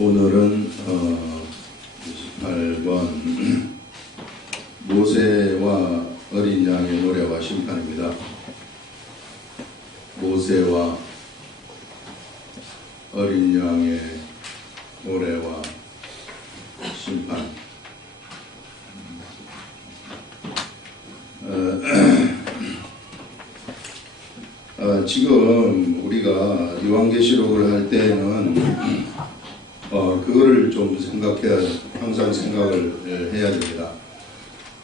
오늘은 28번 모세와 어린 양의 노래와 심판입니다. 모세와 어린 양의 노래와 심판. 지금 우리가 요한계시록을 할 때는 그거를 좀 항상 생각을 해야 됩니다.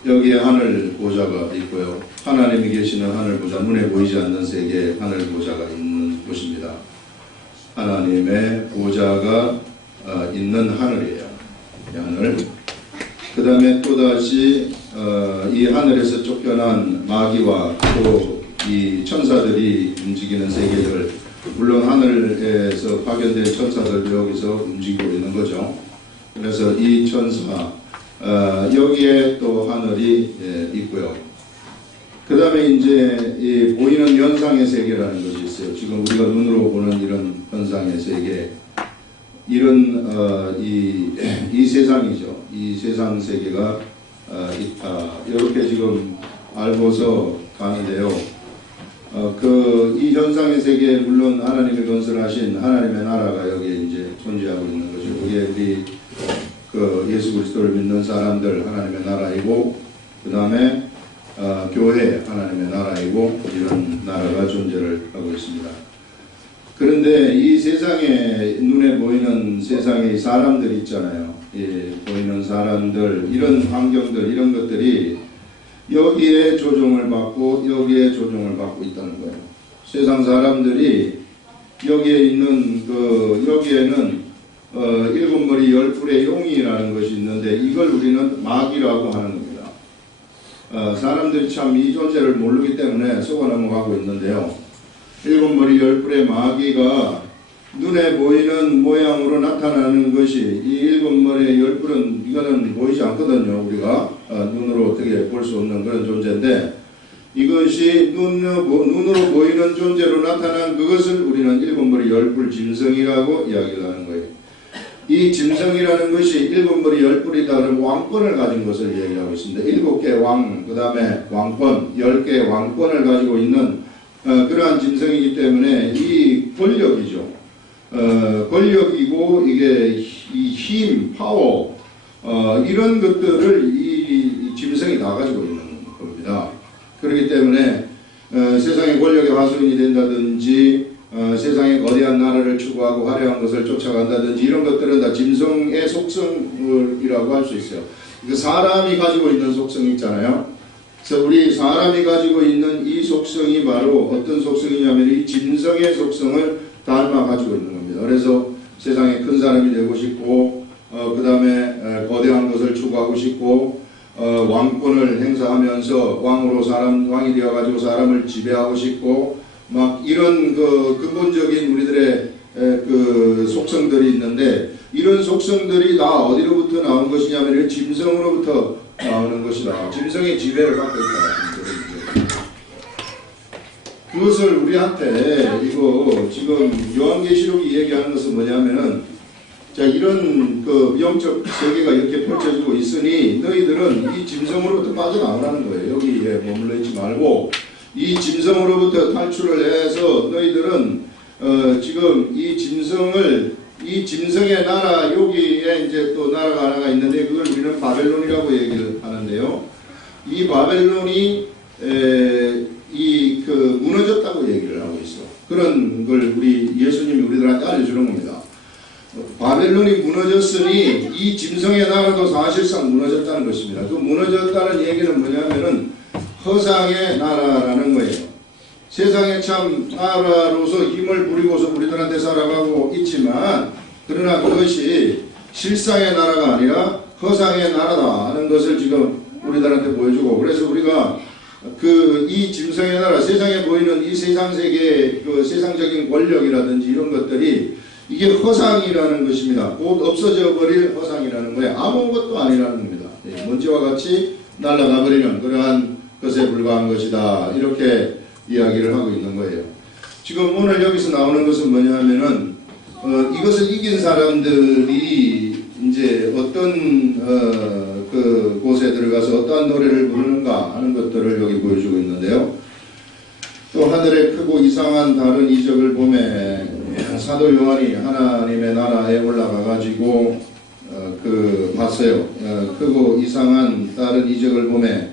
여기에 하늘 보좌가 있고요. 하나님이 계시는 하늘 보좌, 눈에 보이지 않는 세계에 하늘 보좌가 있는 곳입니다. 하나님의 보좌가 있는 하늘이에요. 이 하늘. 그 다음에 또다시 이 하늘에서 쫓겨난 마귀와 또 이 천사들이 움직이는 세계들, 물론 하늘에서 파견된 천사들 여기서 움직이고 있는 거죠. 그래서 이 천사 여기에 또 하늘이 있고요. 그 다음에 이제 이 보이는 현상의 세계라는 것이 있어요. 지금 우리가 눈으로 보는 이런 현상의 세계, 이런 이 세상이죠. 이 세상 세계가 있다. 이렇게 지금 알고서 가는데요. 이 현상의 세계에 물론 하나님이 건설하신 하나님의 나라가 여기에 이제 존재하고 있는 거죠. 그게 우리 예수 그리스도를 믿는 사람들 하나님의 나라이고, 그 다음에 교회 하나님의 나라이고, 이런 나라가 존재를 하고 있습니다. 그런데 이 세상에 눈에 보이는 세상의 사람들 있잖아요. 보이는 사람들, 이런 환경들, 이런 것들이 여기에 조종을 받고 여기에 조종을 받고 있다는 거예요. 세상 사람들이 여기에 있는 여기에는 7머리 10뿔의 용이라는 것이 있는데 이걸 우리는 마귀라고 하는 겁니다. 사람들이 참 이 존재를 모르기 때문에 속아 넘어가고 있는데요. 7머리 10뿔의 마귀가 눈에 보이는 모양으로 나타나는 것이 이 7머리의 10뿔은 이거는 보이지 않거든요. 우리가 눈으로 어떻게 볼 수 없는 그런 존재인데, 이것이 눈으로 보이는 존재로 나타난 그것을 우리는 7머리 10뿔 짐승이라고 이야기를 하는 거예요. 이 짐승이라는 것이 7머리 10뿔이다 그러면 왕권을 가진 것을 얘기하고 있습니다. 7개의 왕, 그 다음에 왕권, 10개의 왕권을 가지고 있는 그러한 짐승이기 때문에 이 권력이죠. 권력이고 이게 이 힘, 파워, 이런 것들을 이 짐승이 다 가지고 있는 겁니다. 그렇기 때문에 세상의 권력의 하수인이 된다든지 세상의 거대한 나라를 추구하고 화려한 것을 쫓아간다든지 이런 것들은 다 짐승의 속성이라고 할 수 있어요. 사람이 가지고 있는 속성이 있잖아요. 그래서 우리 사람이 가지고 있는 이 속성이 바로 어떤 속성이냐면 이 짐승의 속성을 닮아 가지고 있는 겁니다. 그래서 세상에 큰 사람이 되고 싶고 그 다음에 거대한 것을 추구하고 싶고 왕권을 행사하면서 왕이 되어가지고 사람을 지배하고 싶고 막 이런 근본적인 우리들의 속성들이 있는데, 이런 속성들이 다 어디로부터 나온 것이냐면 짐승으로부터 나오는 것이다. 짐승의 지배를 받고 있다. 그것을 우리한테 이거 지금 요한계시록이 얘기하는 것은 뭐냐면은, 자, 이런 영적 세계가 이렇게 펼쳐지고 있으니 너희들은 이 짐승으로부터 빠져나오라는 거예요. 여기에 머물러 있지 말고 이 짐승으로부터 탈출을 해서 너희들은 지금 이 짐승의 나라, 여기에 이제 또 나라가 하나가 있는데 그걸 우리는 바벨론이라고 얘기를 하는데요. 이 바벨론이 무너졌다고 얘기를 하고 있어. 그런 걸 예수님이 우리들한테 알려주는 겁니다. 바벨론이 무너졌으니 이 짐승의 나라도 사실상 무너졌다는 것입니다. 그 무너졌다는 얘기는 뭐냐면은 허상의 나라라는 거예요. 세상에 참 나라로서 힘을 부리고서 우리들한테 살아가고 있지만, 그러나 그것이 실상의 나라가 아니라 허상의 나라다 하는 것을 지금 우리들한테 보여주고, 그래서 우리가 이 짐승의 나라, 세상에 보이는 이 세상 세계의 세상적인 권력이라든지 이런 것들이 이게 허상이라는 것입니다. 곧 없어져 버릴 허상이라는 거예요. 아무것도 아니라는 겁니다. 먼지와 같이 날아가 버리는 그러한 것에 불과한 것이다. 이렇게 이야기를 하고 있는 거예요. 지금 오늘 여기서 나오는 것은 뭐냐면은 이거 이것을 이긴 사람들이 이제 어떤 그 곳에 들어가서 어떠한 노래를 부르는가 하는 것들을 여기 보여주고 있는데요. 또 하늘에 크고 이상한 다른 이적을 보매 사도 요한이 하나님의 나라에 올라가 가지고 봤어요. 크고 이상한 다른 이적을 보매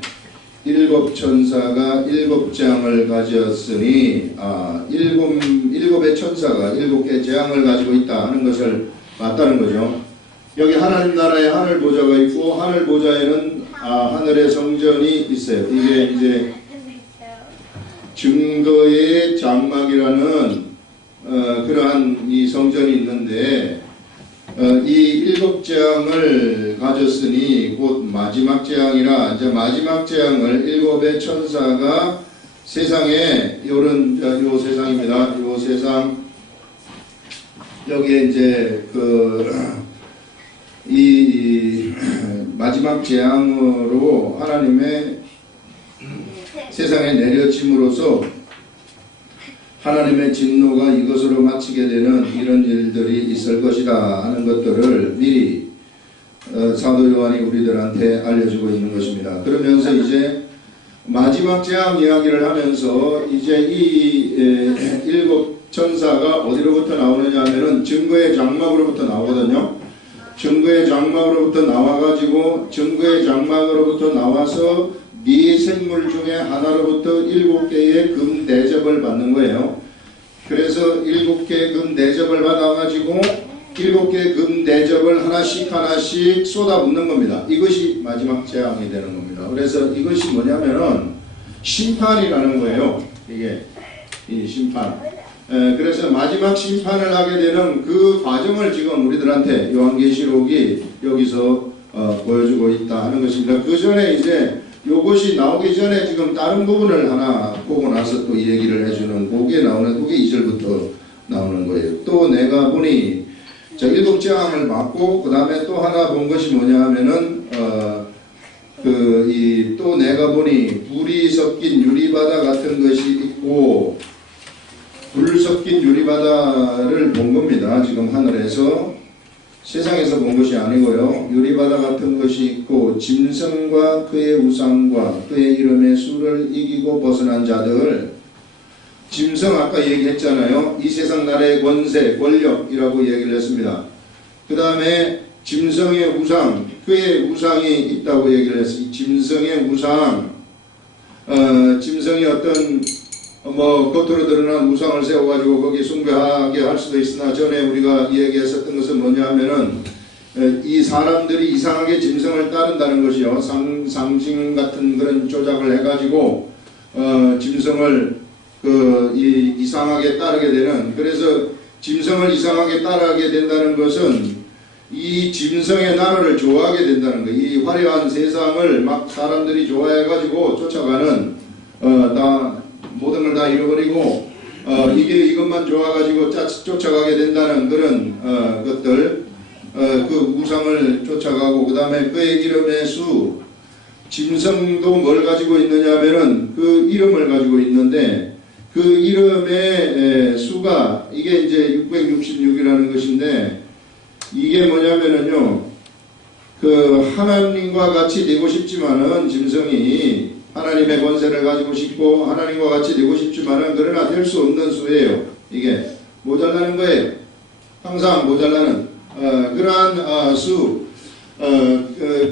일곱 천사가 일곱 재앙을 가졌으니 일곱의 천사가 일곱 개의 재앙을 가지고 있다 하는 것을 봤다는 거죠. 여기 하나님 나라에 하늘 보좌가 있고 하늘 보좌에는 하늘의 성전이 있어요. 이게 이제 증거의 장막이라는 그러한 이 성전이 있는데 이 일곱 재앙을 가졌으니 곧 마지막 재앙이라 이제 마지막 재앙을 일곱의 천사가 세상에 요 세상입니다. 요 세상 여기에 이제 이 마지막 재앙으로 하나님의 세상에 내려짐으로써 하나님의 진노가 이것으로 마치게 되는 이런 일들이 있을 것이다 하는 것들을 미리 사도 요한이 우리들한테 알려주고 있는 것입니다. 그러면서 이제 마지막 재앙 이야기를 하면서 이제 이 일곱 천사가 어디로부터 나오느냐 하면은 증거의 장막으로부터 나오거든요. 증거의 장막으로부터 나와가지고 증거의 장막으로부터 나와서 네 생물 중에 하나로부터 일곱 개의 금 대접을 받는 거예요. 그래서 일곱 개의 금 대접을 받아가지고 일곱 개의 금 대접을 하나씩 쏟아붓는 겁니다. 이것이 마지막 재앙이 되는 겁니다. 그래서 이것이 뭐냐면은 심판이라는 거예요. 이게 이 심판. 그래서 마지막 심판을 하게 되는 그 과정을 지금 우리들한테 요한계시록이 여기서 보여주고 있다 하는 것입니다. 그 전에 이제 요것이 나오기 전에 지금 다른 부분을 하나 보고 나서 또 이 얘기를 해주는 그게 나오는 그게 2절부터 나오는 거예요. 또 내가 보니 자 일곱 재앙을 받고 그 다음에 또 하나 본 것이 뭐냐 하면은 또 내가 보니 불이 섞인 유리바다 같은 것이 있고 불 섞인 유리바다를 본 겁니다. 지금 하늘에서 세상에서 본 것이 아니고요. 유리바다 같은 것이 있고 짐승과 그의 우상과 그의 이름의 수를 이기고 벗어난 자들. 짐승 아까 얘기했잖아요. 이 세상 나라의 권세, 권력이라고 얘기를 했습니다. 그 다음에 짐승의 우상, 그의 우상이 있다고 얘기를 했어요. 짐승의 우상, 짐승이 어떤 겉으로 드러난 우상을 세워가지고 거기 숭배하게 할 수도 있으나 전에 우리가 얘기했었던 것은 뭐냐 하면은 이 사람들이 이상하게 짐승을 따른다는 것이요. 상징 같은 그런 조작을 해가지고 짐승을 이상하게 따르게 되는, 그래서 짐승을 이상하게 따르게 된다는 것은 이 짐승의 나라를 좋아하게 된다는 거예요. 이 화려한 세상을 막 사람들이 좋아해가지고 쫓아가는 모든 걸 다 잃어버리고 이것만 좋아가지고 쫓아가게 된다는 그런 것들, 그 우상을 쫓아가고 그 다음에 그의 이름의 수, 짐승도 뭘 가지고 있느냐 하면은 그 이름을 가지고 있는데 그 이름의 수가 이게 이제 666이라는 것인데 이게 뭐냐면은요, 하나님과 같이 되고 싶지만은 짐승이 하나님의 권세를 가지고 싶고 하나님과 같이 되고 싶지만은 그러나 될 수 없는 수예요. 이게 모자라는 거예요. 항상 모자라는 그러한 수.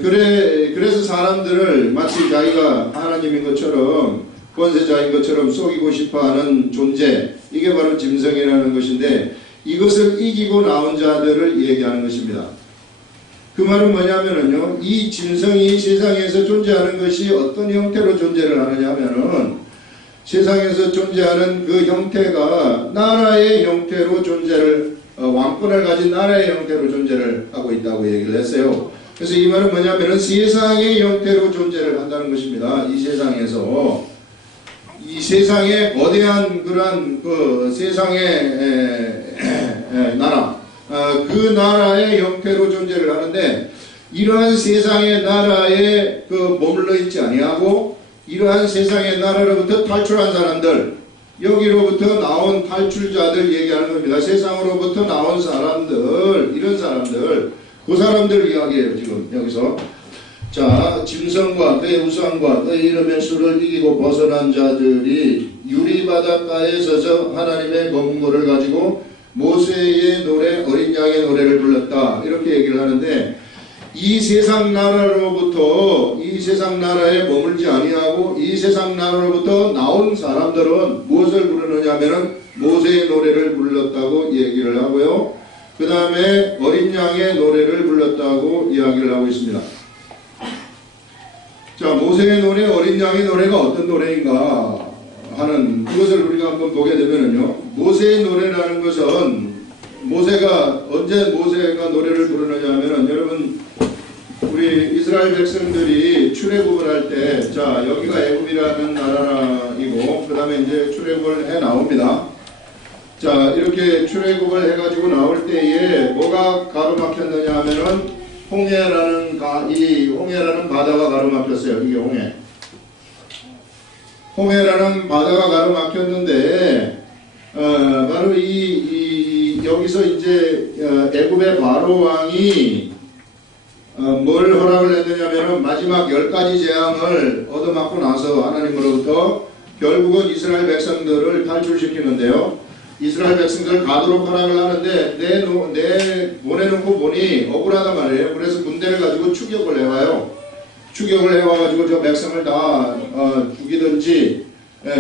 그래서 사람들을 마치 자기가 하나님인 것처럼 권세자인 것처럼 속이고 싶어하는 존재, 이게 바로 짐승이라는 것인데 이것을 이기고 나온 자들을 얘기하는 것입니다. 그 말은 뭐냐면은요, 이 짐승이 세상에서 존재하는 것이 어떤 형태로 존재를 하느냐 하면은 세상에서 존재하는 그 형태가 나라의 형태로 존재를 왕권을 가진 나라의 형태로 존재를 하고 있다고 얘기를 했어요. 그래서 이 말은 뭐냐면은 세상의 형태로 존재를 한다는 것입니다. 이 세상에서 이 세상의 거대한 그러한 세상의 나라, 그 나라의 형태로 존재를 하는데 이러한 세상의 나라에 머물러 있지 아니하고 이러한 세상의 나라로부터 탈출한 사람들, 여기로부터 나온 탈출자들 얘기하는 겁니다. 세상으로부터 나온 사람들, 사람들, 그 사람들 이야기예요 지금 여기서. 자, 짐승과 그의 우상과 그의 이름의 수를 이기고 벗어난 자들이 유리바닷가에 서서 하나님의 건물을 가지고 모세의 노래, 어린 양의 노래를 불렀다, 이렇게 얘기를 하는데, 이 세상 나라로부터, 이 세상 나라에 머물지 아니하고 이 세상 나라로부터 나온 사람들은 무엇을 부르느냐 하면은 모세의 노래를 불렀다고 얘기를 하고요. 그 다음에 어린 양의 노래를 불렀다고 이야기를 하고 있습니다. 자, 모세의 노래, 어린 양의 노래가 어떤 노래인가 하는 그것을 우리가 한번 보게 되면은요, 모세의 노래라는 것은, 모세가 언제 모세가 노래를 부르느냐 하면은, 여러분 우리 이스라엘 백성들이 출애굽을 할 때, 자, 여기가 애굽이라는 나라이고 그 다음에 이제 출애굽을 해 나옵니다. 자, 이렇게 출애굽을 해가지고 나올 때에 뭐가 가로막혔느냐 하면은 이 홍해라는 바다가 가로막혔어요. 이게 홍해라는 바다가 가로막혔는데, 바로 여기서 이제 애굽의 바로 왕이 뭘 허락을 했느냐면은 마지막 10가지 재앙을 얻어맞고 나서 하나님으로부터 결국은 이스라엘 백성들을 탈출시키는데요. 이스라엘 백성들 가도록 허락을 하는데 보내놓고 보니 억울하단 말이에요. 그래서 군대를 가지고 추격을 해와요. 추격을 해와가지고 저 백성을 다 죽이든지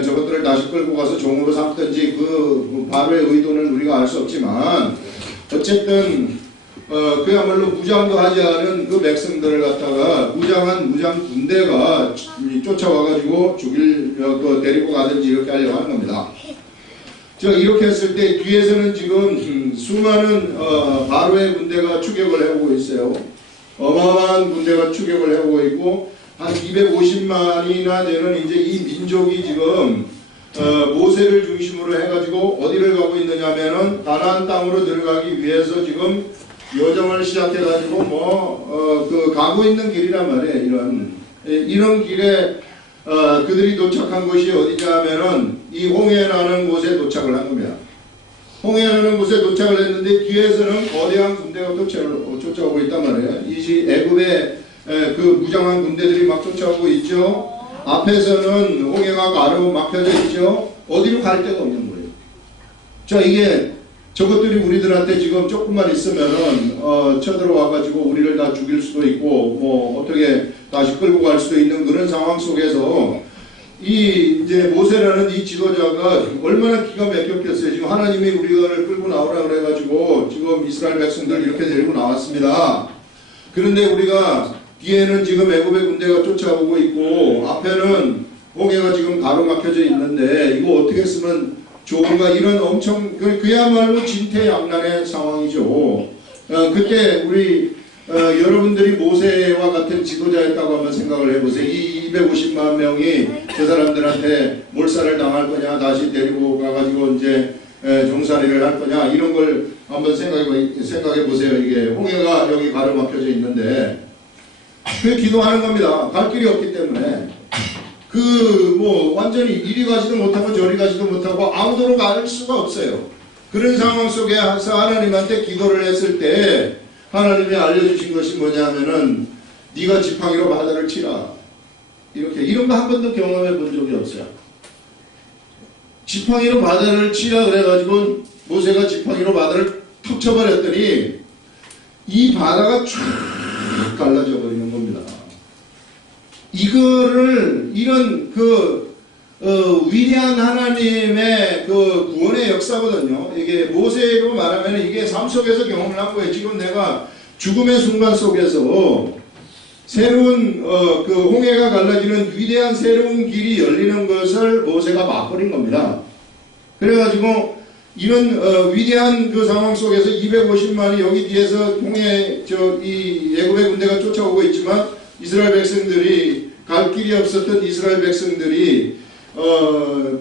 저것들을 다시 끌고 가서 종으로 삼든지 그 바로의 의도는 우리가 알 수 없지만, 어쨌든 그야말로 무장도 하지 않은 그 백성들을 갖다가 무장 군대가 쫓아와가지고 데리고 가든지 이렇게 하려고 하는 겁니다. 이렇게 했을 때 뒤에서는 지금 수많은 바로의 군대가 추격을 해오고 있어요. 어마어마한 군대가 추격을 해오고 있고, 한 250만이나 되는 이제 이 민족이 지금 모세를 중심으로 해가지고 어디를 가고 있느냐 하면은 가나안 땅으로 들어가기 위해서 지금 여정을 시작해가지고 가고 있는 길이란 말이에요. 이런 길에 그들이 도착한 곳이 어디냐 하면은 이 홍해라는 곳에 도착을 한 겁니다. 홍해라는 곳에 도착을 했는데 뒤에서는 거대한 군대가 쫓아오고 있단 말이에요. 이 애굽의 그 무장한 군대들이 막 쫓아오고 있죠. 앞에서는 홍해가 가로막혀져 있죠. 어디로 갈 데가 없는 거예요. 자, 이게 저것들이 우리들한테 지금 조금만 있으면은 쳐들어와가지고 우리를 다 죽일 수도 있고 뭐 어떻게 다시 끌고 갈 수도 있는 그런 상황 속에서 이제 모세라는 이 지도자가 얼마나 기가 막혔겠어요. 지금 하나님이 우리를 끌고 나오라 그래가지고 지금 이스라엘 백성들 이렇게 데리고 나왔습니다. 그런데 우리가 뒤에는 지금 애굽의 군대가 쫓아오고 있고 앞에는 홍해가 지금 가로막혀져 있는데 이거 어떻게 쓰면 좋은가, 이런 엄청 그야말로 진퇴양난의 상황이죠. 그때 우리 여러분들이 모세와 같은 지도자였다고 한번 생각을 해보세요. 이 250만 명이 저 사람들한테 몰살을 당할 거냐, 다시 데리고 가가지고 이제 종살이를 할 거냐, 이런 걸 한번 생각해 보세요. 이게 홍해가 여기 가로막혀져 있는데 그 기도하는 겁니다. 갈 길이 없기 때문에. 완전히 이리 가지도 못하고 저리 가지도 못하고 아무도로 갈 수가 없어요. 그런 상황 속에서 하나님한테 기도를 했을 때 하나님이 알려주신 것이 뭐냐면은 네가 지팡이로 바다를 치라. 이런 거 한 번도 경험해 본 적이 없어요. 지팡이로 바다를 치라 그래가지고 모세가 지팡이로 바다를 툭 쳐버렸더니 이 바다가 쫙 갈라져 버리는 겁니다. 이런 위대한 하나님의 그 구원의 역사거든요. 이게 모세로 말하면 이게 삶 속에서 경험을 한 거예요. 지금 내가 죽음의 순간 속에서 새로운 그 홍해가 갈라지는 위대한 새로운 길이 열리는 것을 모세가 맛보린 겁니다. 그래가지고 이런 위대한 그 상황 속에서 250만이 여기 뒤에서 이 애굽의 군대가 쫓아오고 있지만 이스라엘 백성들이 갈 길이 없었던 이스라엘 백성들이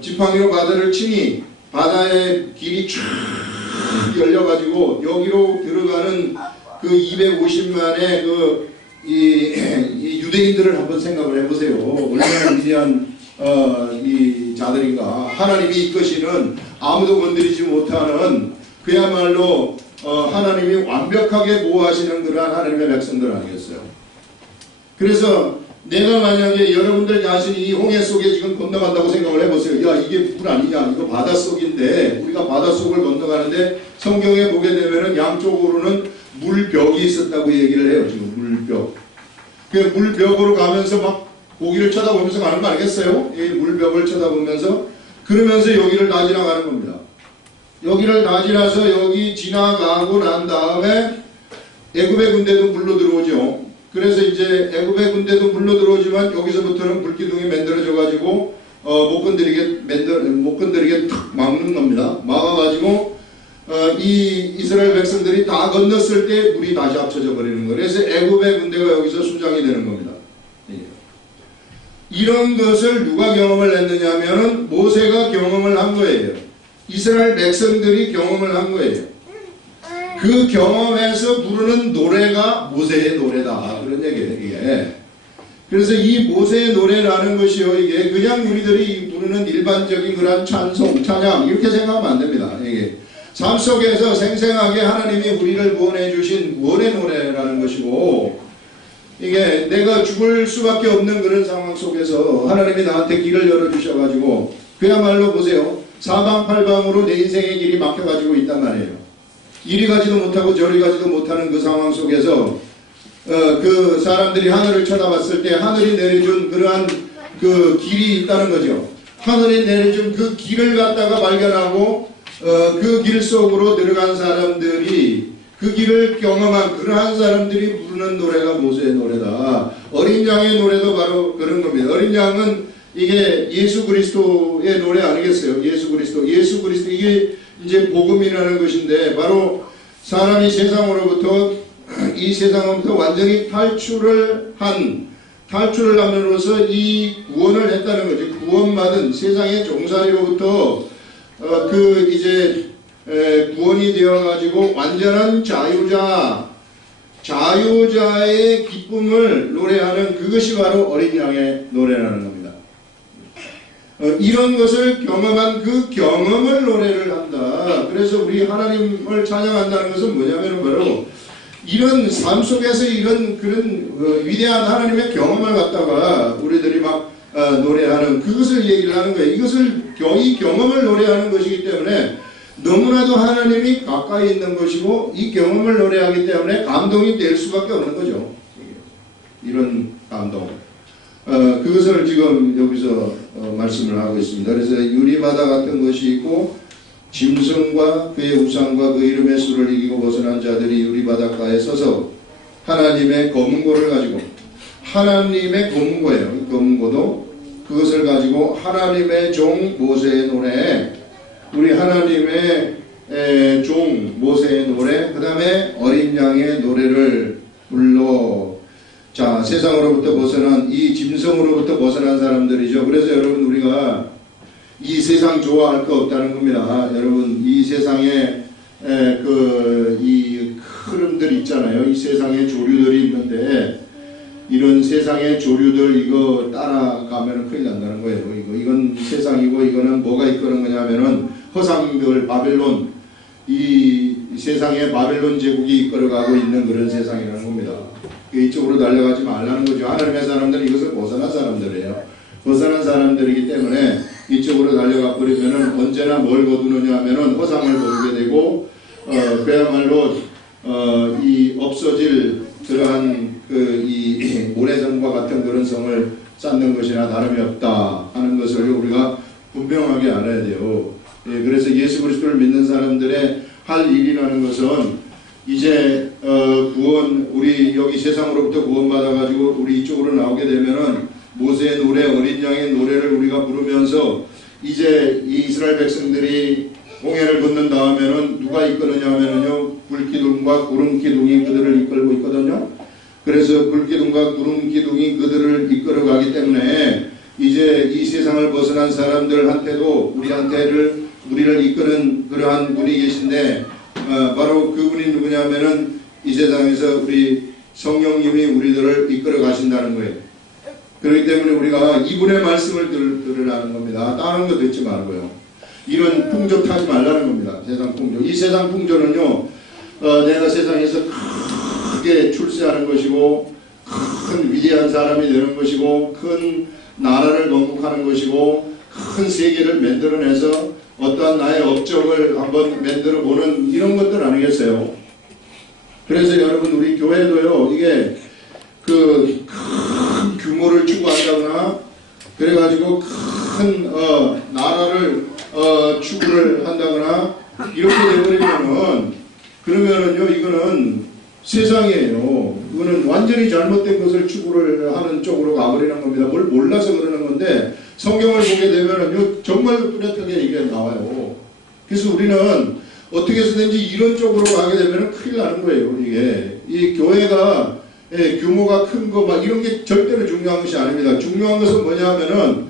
지팡이로 바다를 치니 바다의 길이 쫙 열려가지고 여기로 들어가는 그 250만의 이 유대인들을 한번 생각을 해보세요. 얼마나 위대한 이 자들인가. 하나님이 이끄시는 아무도 건드리지 못하는 그야말로 하나님이 완벽하게 보호하시는 그러한 하나님의 백성들 아니겠어요? 그래서 내가 만약에 여러분들 자신이 이 홍해 속에 지금 건너간다고 생각을 해보세요. 야, 이게 물 아니냐? 이거 바닷속인데 우리가 바닷속을 건너가는데 성경에 보게 되면은 양쪽으로는 물벽이 있었다고 얘기를 해요. 지금 물벽. 그 물벽으로 가면서 막 고기를 쳐다보면서 가는 거 아니겠어요? 이 물벽을 쳐다보면서 그러면서 여기를 다 지나가는 겁니다. 여기를 다 지나서 여기 지나가고 난 다음에 애굽의 군대도 물로 들어오죠. 그래서 이제 애굽의 군대도 물로 들어오지만 여기서부터는 불기둥이 만들어져 가지고 못 건드리게 탁 막는 겁니다. 막아가지고 이 이스라엘 백성들이 다 건넜을 때 물이 다시 합쳐져 버리는 거예요. 그래서 애굽의 군대가 여기서 수장이 되는 겁니다. 이런 것을 누가 경험을 했느냐 하면은 모세가 경험을 한 거예요. 이스라엘 백성들이 경험을 한 거예요. 그 경험에서 부르는 노래가 모세의 노래다. 그런 얘기예요, 이게. 그래서 이 모세의 노래라는 것이요, 이게 그냥 우리들이 부르는 일반적인 그런 찬송, 찬양, 이렇게 생각하면 안 됩니다. 이게 삶 속에서 생생하게 하나님이 우리를 구원해 주신 구원의 노래라는 것이고, 이게 내가 죽을 수밖에 없는 그런 상황 속에서 하나님이 나한테 길을 열어주셔가지고, 그야말로 보세요. 사방팔방으로 내 인생의 길이 막혀가지고 있단 말이에요. 이리 가지도 못하고 저리 가지도 못하는 그 상황 속에서 그 사람들이 하늘을 쳐다봤을 때 하늘이 내려준 그러한 그 길이 있다는 거죠. 하늘이 내려준 그 길을 갖다가 발견하고 그 길 속으로 들어간 사람들이 그 길을 경험한 그러한 사람들이 부르는 노래가 모세의 노래다. 어린 양의 노래도 바로 그런 겁니다. 어린 양은 이게 예수 그리스도의 노래 아니겠어요? 예수 그리스도 이게 이제 복음이라는 것인데 바로 사람이 세상으로부터 이 세상으로부터 완전히 탈출을 함으로써 이 구원을 했다는 거죠. 구원받은 세상의 종살이로부터 구원이 되어가지고 완전한 자유자의 기쁨을 노래하는 그것이 바로 어린 양의 노래라는 겁니다. 이런 것을 경험한 그 경험을 노래를 한다. 그래서 우리 하나님을 찬양한다는 것은 뭐냐면 바로 이런 삶 속에서 이런 그런 위대한 하나님의 경험을 갖다가 우리들이 막 노래하는 그것을 얘기를 하는 거예요. 이 경험을 노래하는 것이기 때문에 너무나도 하나님이 가까이 있는 것이고 이 경험을 노래하기 때문에 감동이 될 수밖에 없는 거죠. 이런 감동. 그것을 지금 여기서 말씀을 하고 있습니다. 그래서 유리바다 같은 것이 있고 짐승과 그의 우상과 그 이름의 수를 이기고 벗어난 자들이 유리바닷가에 서서 하나님의 검은고를 가지고 하나님의 검은고예요. 검은고도 그것을 가지고 하나님의 종 모세의 노래 우리 하나님의 종 모세의 노래 그 다음에 어린 양의 노래를 불러 자, 세상으로부터 벗어난 이 짐승으로부터 벗어난 사람들이죠. 그래서 여러분 우리가 이 세상 좋아할 거 없다는 겁니다. 여러분 이 세상에 이 흐름들 있잖아요. 이 세상에 조류들이 있는데 이런 세상의 조류들 이거 따라가면 큰일 난다는 거예요. 이건 세상이고 이거는 뭐가 이끄는 거냐면은 허상들 바벨론 이 세상에 바벨론 제국이 이끌어가고 있는 그런 세상이라는 겁니다. 이쪽으로 달려가지 말라는 거죠. 하나님의 사람들은 이것을 벗어난 사람들이에요. 벗어난 사람들이기 때문에 이쪽으로 달려가 버리면은 언제나 뭘 거두느냐 하면은 허상을 거두게 되고 그야말로 이 없어질 그러한 이 모래성과 같은 그런 성을 쌓는 것이나 다름이 없다 하는 것을 우리가 분명하게 알아야 돼요. 그래서 예수 그리스도를 믿는 사람들의 할 일이라는 것은 이제 구원 우리 여기 세상으로부터 구원받아가지고 우리 이쪽으로 나오게 되면은 모세의 노래 어린 양의 노래를 우리가 부르면서 이제 이 이스라엘 백성들이 홍해를 건넌 다음에는 누가 이끄느냐 하면은요 불기둥과 구름기둥이 그들을 이끌고 있거든요. 그래서 불기둥과 구름기둥이 그들을 이끌어가기 때문에 이제 이 세상을 벗어난 사람들한테도 우리를 이끄는 그러한 분이 계신데 바로 그분이 누구냐면은 이 세상에서 우리 성령님이 우리들을 이끌어 가신다는 거예요. 그렇기 때문에 우리가 이분의 말씀을 들으라는 겁니다. 다른 거 듣지 말고요. 이런 풍조 타지 말라는 겁니다. 세상 풍조. 이 세상 풍조는요 내가 세상에서 크게 출세하는 것이고 큰 위대한 사람이 되는 것이고 큰 나라를 건국하는 것이고 큰 세계를 만들어내서 어떠한 나의 업적을 한번 만들어 보는 이런 것들 아니겠어요? 그래서 여러분 우리 교회도요 이게 그 큰 규모를 추구한다거나 그래가지고 큰 나라를 추구를 한다거나 이렇게 되버리면은 그러면은요 이거는 세상이에요. 이거는 완전히 잘못된 것을 추구를 하는 쪽으로 가버리는 겁니다. 뭘 몰라서 그러는 건데 성경을 보게 되면은요 정말 뚜렷하게 이게 나와요. 그래서 우리는 어떻게 해서든지 이런 쪽으로 가게 되면 큰일 나는 거예요. 이게 이 교회가 규모가 큰 거 막 이런 게 절대로 중요한 것이 아닙니다. 중요한 것은 뭐냐면은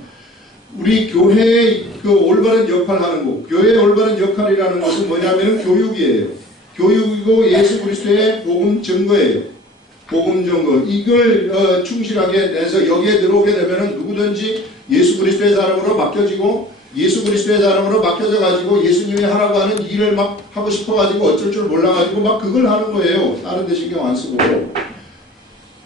우리 교회의 그 올바른 역할을 하는 거. 교회의 올바른 역할이라는 것은 뭐냐면은 교육이에요. 교육이고 예수 그리스도의 복음 증거예요. 복음 증거. 이걸 충실하게 내서 여기에 들어오게 되면은 누구든지 예수 그리스도의 사람으로 맡겨지고 예수 그리스도의 사람으로 맡겨져 가지고 예수님이 하라고 하는 일을 막 하고 싶어 가지고 어쩔 줄 몰라 가지고 막 그걸 하는 거예요. 다른 데 신경 안 쓰고.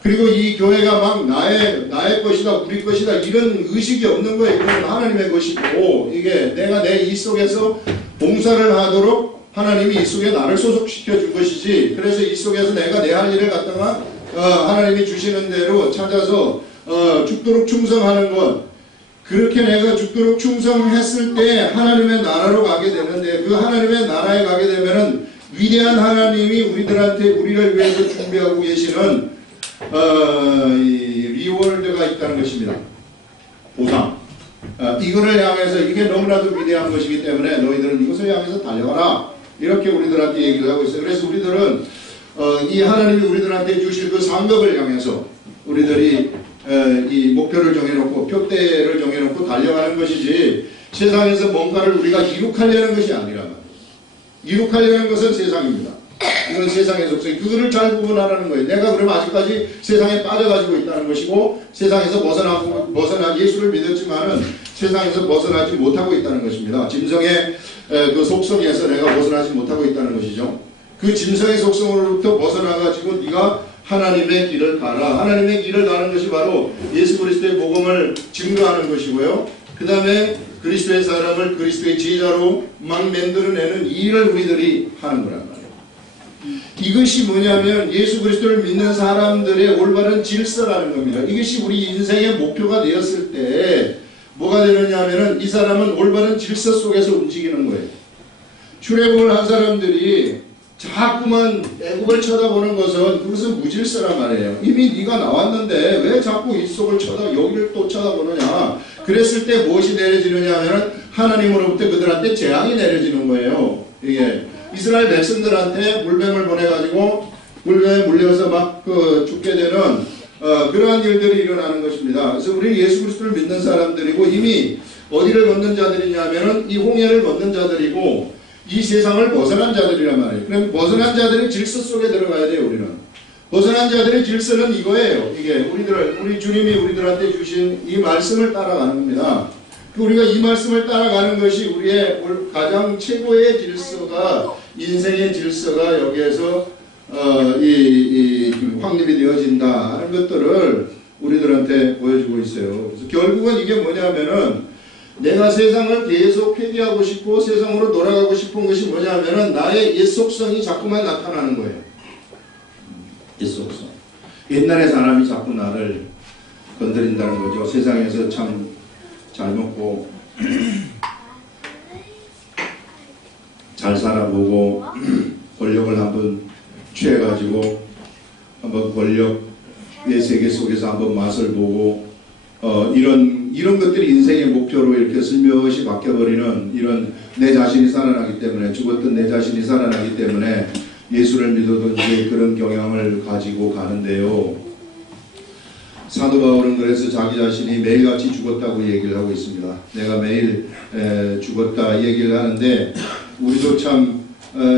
그리고 이 교회가 막 나의 것이다, 우리 것이다 이런 의식이 없는 거예요. 이건 하나님의 것이고 이게 내가 내 이 속에서 봉사를 하도록 하나님이 이 속에 나를 소속시켜 준 것이지. 그래서 이 속에서 내가 내 할 일을 갖다가 하나님이 주시는 대로 찾아서 죽도록 충성하는 것. 그렇게 내가 죽도록 충성했을 때 하나님의 나라로 가게 되는데 그 하나님의 나라에 가게 되면은 위대한 하나님이 우리를 위해서 준비하고 계시는 이 리워드가 있다는 것입니다. 보상. 이거를 향해서 이게 너무나도 위대한 것이기 때문에 너희들은 이것을 향해서 달려가라. 이렇게 우리들한테 얘기를 하고 있어요. 그래서 우리들은 이 하나님이 우리들한테 주실 그 상급을 향해서 우리들이 이 목표를 정해놓고 표대를 정해놓고 달려가는 것이지 세상에서 뭔가를 우리가 이룩하려는 것이 아니란 말이에요. 이룩하려는 것은 세상입니다. 이건 세상의 속성. 그거를 잘 구분하라는 거예요. 내가 그러면 아직까지 세상에 빠져가지고 있다는 것이고 세상에서 벗어나 예수를 믿었지만은 세상에서 벗어나지 못하고 있다는 것입니다. 짐승의 그 속성에서 내가 벗어나지 못하고 있다는 것이죠. 그 짐승의 속성으로부터 벗어나가지고 네가 하나님의 길을 가라. 하나님의 길을 가는 것이 바로 예수 그리스도의 복음을 증거하는 것이고요. 그 다음에 그리스도의 사람을 그리스도의 제자로 막 만들어내는 일을 우리들이 하는 거란 말이에요. 이것이 뭐냐면 예수 그리스도를 믿는 사람들의 올바른 질서라는 겁니다. 이것이 우리 인생의 목표가 되었을 때 뭐가 되느냐 하면은 이 사람은 올바른 질서 속에서 움직이는 거예요. 출애굽을 한 사람들이 자꾸만 애굽을 쳐다보는 그것은 무질서란 말이에요. 이미 네가 나왔는데 왜 자꾸 이쪽을 여기를 또 쳐다보느냐. 그랬을 때 무엇이 내려지느냐 하면 하나님으로부터 그들한테 재앙이 내려지는 거예요. 이게 이스라엘 백성들한테 물뱀을 보내가지고 물뱀에 물려서 막 죽게 되는 그러한 일들이 일어나는 것입니다. 그래서 우리 예수 그리스도를 믿는 사람들이고 이미 어디를 걷는 자들이냐면은 이 홍해를 걷는 자들이고 이 세상을 벗어난 자들이란 말이에요. 그럼 벗어난 자들의 질서 속에 들어가야 돼요. 우리는 벗어난 자들의 질서는 이거예요. 이게 우리 주님이 우리들한테 주신 이 말씀을 따라가는 겁니다. 우리가 이 말씀을 따라가는 것이 우리의 가장 최고의 질서가 인생의 질서가 여기에서 확립이 되어진다 하는 것들을 우리들한테 보여주고 있어요. 그래서 결국은 이게 뭐냐면은 내가 세상을 계속 회귀하고 싶고 세상으로 돌아가고 싶은 것이 뭐냐면은 나의 옛 속성이 자꾸만 나타나는 거예요. 옛 속성. 옛날의 사람이 자꾸 나를 건드린다는 거죠. 세상에서 참 잘 먹고 잘 살아보고 권력을 한번 취해가지고 한번 권력의 세계 속에서 한번 맛을 보고 이런 것들이 인생의 목표로 이렇게 슬며시 바뀌어버리는 이런 내 자신이 살아나기 때문에 죽었던 내 자신이 살아나기 때문에 예수를 믿어도 이제 그런 경향을 가지고 가는데요. 사도 바울은 그래서 자기 자신이 매일같이 죽었다고 얘기를 하고 있습니다. 내가 매일 죽었다 얘기를 하는데 우리도 참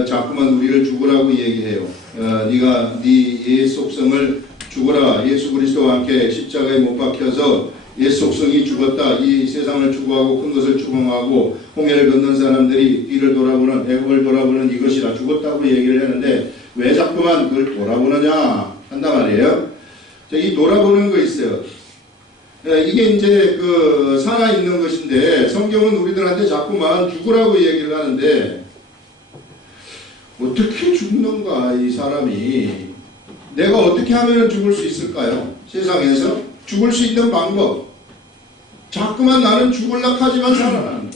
자꾸만 우리를 죽으라고 얘기해요. 네가 네 속성을 죽어라. 예수 그리스도와 함께 십자가에 못 박혀서 옛 속성이 죽었다. 이 세상을 추구하고 큰 것을 추구하고 홍해를 건넌 사람들이 뒤를 돌아보는 애굽을 돌아보는 이것이라 죽었다고 얘기를 했는데 왜 자꾸만 그걸 돌아보느냐 한단 말이에요. 이 돌아보는 거 있어요. 이게 이제 그 살아있는 것인데 성경은 우리들한테 자꾸만 죽으라고 얘기를 하는데 어떻게 죽는가 이 사람이 내가 어떻게 하면 죽을 수 있을까요? 세상에서 죽을 수 있는 방법 자꾸만 나는 죽을락 하지만 살아나는